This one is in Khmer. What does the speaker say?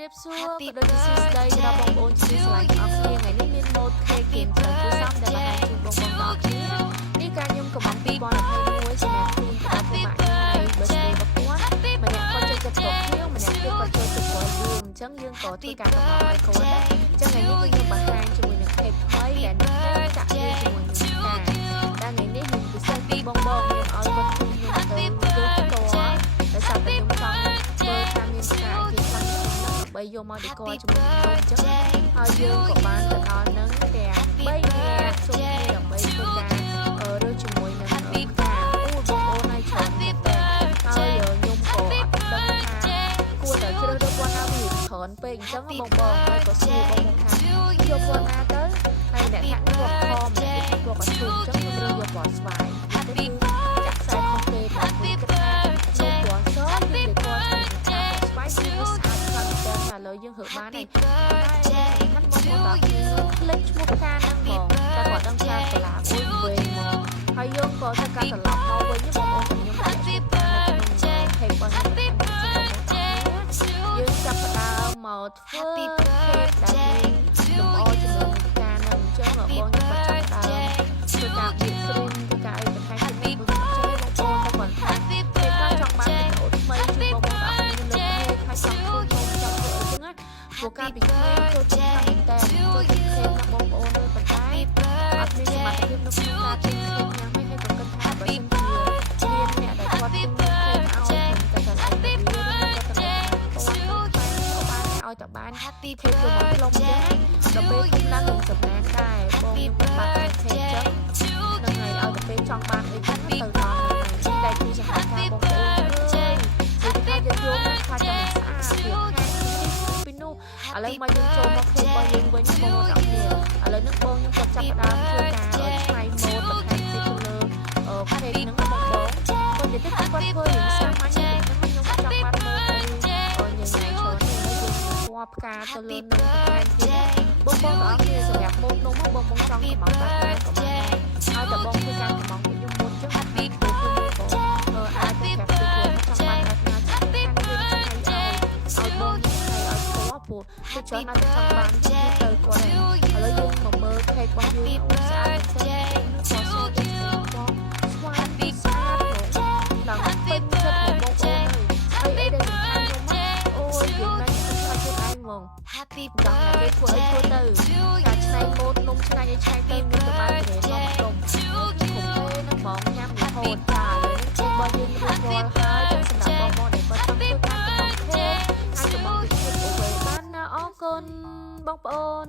រៀបសួរក៏ដូចជាសួស្តីដល់បងប្អូនជាស្រឡាញ់អរគ្នាថ្ងៃនេះមាន mode cake game ច្រើនគួរសមដែលបានជូនបងប្អូនដល់គ្នានេះការខ្ញុំកំង2021សម្រាប់ជូនដល់ពុកម៉ាក់ហើយ birthday របស់គាត់ម្នាក់គាត់ចូលចិត្តកុកភ្ញៀវម្នាក់ទៀតគាត់ចូលចិត្តគាត់លឿងអញ្ចឹងយើងក៏ធ្វើការកំងឲ្យគាត់ដែរអញ្ចឹងថ្ងៃនេះគឺខ្ញុំបង្ហាញជាមួយនឹង cake ថ្មីដែលនឹងចាក់វាជាមួយនឹងការតែថ្ងៃនេះខ្ញុំពិសេសពីបងខ្ញុំឲ្យគាត់ជូនខ្ញុំទៅយកផ្ទាល់ដោយសារតែខ្ញុំចង់ធ្វើការមានការជាខ្លាំងដើម្បីយកមកដេកជាមួយនឹងខ្ញុំអញ្ចឹងហើយយើងក៏បានទៅដល់នឹងទាំង3នាក់ជុំគ្នាដើម្បីធ្វើការរើសជាមួយនឹងការអូបងប្អូនឲ្យច្រើនមែនតើហើយខ្ញុំក៏អត់ដឹងថាគួរតែជ្រើសរើសពណ៌ណាវាច្រើនពេកអញ្ចឹងបងហើយក៏សួរបងថាយកពណ៌ណាទៅហើយអ្នកថាខ្ញុំពណ៌ខមអ្នកថាពណ៌កធុំអញ្ចឹងខ្ញុំរើសយកពណ៌ស្វាយទៅចាក់ខ្សែខុសទេបងប្អូនគិតថាខ្ញុំពណ៌សយើងដេកជាមួយនឹងពណ៌ស្វាយគឺវាស្អាតខ្លាំងតែឥឡូវយើងហឺបានហើយតែខាត់បងប្អូនតើភ្លេចឈ្មោះផ្កាហ្នឹងហ្មងតែគាត់ដឹងថាកន្លះអូនវែងហ្មងហើយយើងក៏ធ្វើការត្រឡប់មកវិញបងប្អូនខ្ញុំក៏ជិះហេបងយើងចាប់ផ្ដើមមកធ្វើខេកដែលលម្អជាមួយនឹងផ្កាហ្នឹងអញ្ចឹងបងខ្ញុំក៏ចាប់ផ្ដើមធ្វើការបៀកគ្រីមធ្វើការអីបន្ថែមទៀតបងប្អូនចេះបងប្អូនតែគាត់ថាពេលខ្លះចង់បានវីដេអូថ្មីជួយបងប្អូនអរគុណលើកហើយចង់ធ្វើខ្ញុំចង់ធ្វើអីចឹងណាព្រោះការពីក្មេងចូលចិត្តខាងតែចូលចិត្តខេកណាបងប្អូនប៉ុន្តែអត់មានសមត្ថភាពនៅក្នុងការទិញខេកញ៉ាំហើយក៏គិតថាបើសិនជាមានអ្នកដែលគាត់ទិញខេកឲ្យខ្ញុំតែឆ្លៃទៅវាក៏ត្រូវឲ្យតែបានខេកយកមកផ្លុំចឹងដល់ពេលខ្ញុំឡើងនឹងសម្ដែងដែរបងខ្ញុំបានខេកចឹងនឹងហើយឲ្យទៅពេលចង់បានអីចឹងទៅដល់តែគឺសហការបងប្អូនអើយនិយាយថាយើងយកខ្លាចតែមិនស្អាតវាពីនោះឥឡូវមកយើងចូលមកខេករបស់យើងវិញបងប្អូនអរគ្នាឥឡូវនេះបងខ្ញុំក៏ចាប់ផ្ដើមធ្វើការឆ្នៃម៉ូដបន្ថែមទៀតទៅលើខេកហ្នឹងបងគាត់និយាយថាគាត់ធ្វើយ៉ាងសាមញ្ញហ្នឹងខ្ញុំចង់បានម៉ូដអីញ៉ៃច្រើននេះយើងពណ៌ផ្កាទៅលើនឹងបន្ថែមទៀតបងប្អូនអរគ្នាសម្រាប់ម៉ូដនោះមកបងចង់កំងបានដែរក៏បានហើយតែបងធ្វើការកំងខ្ញុំមុនចឹងពីព្រោះខ្ញុំក៏អាចទៅកាប់ទៅចង់បានដល់ណាចាស់ខាងវិញឆ្នៃឲ្យបងឆ្នៃឲ្យស្គាល់ព្រោះគឺច្រើនណាស់ចង់បានទៅគាត់ឥឡូវយើងមកមើលខេករបស់យើងអូស្អាតទេពណ៌សទៅបងស្វាយពីស្អាតដល់ពេញចិត្តបងប្អូនហើយអីដែលសំខាន់ខ្ញុំអូយយើងមិនខ្លាចខ្លួនឯងហ្មង Happy ដល់តែគេធ្វើអីធ្វើទៅការឆ្នៃម៉ូដនំឆ្នៃឲ្យឆ្នៃទៅមានតែបានតែនំគុំទេនឹងបងញ៉ាំរហូតចាលើនេះរបស់យើងរួចរាល់ហើយចឹងសម្រាប់បងប្អូនដែលគាត់ចង់ធ្វើការកំងខេកអាចកំងពីខេកអូវេបានណាអរគុណបងប្អូន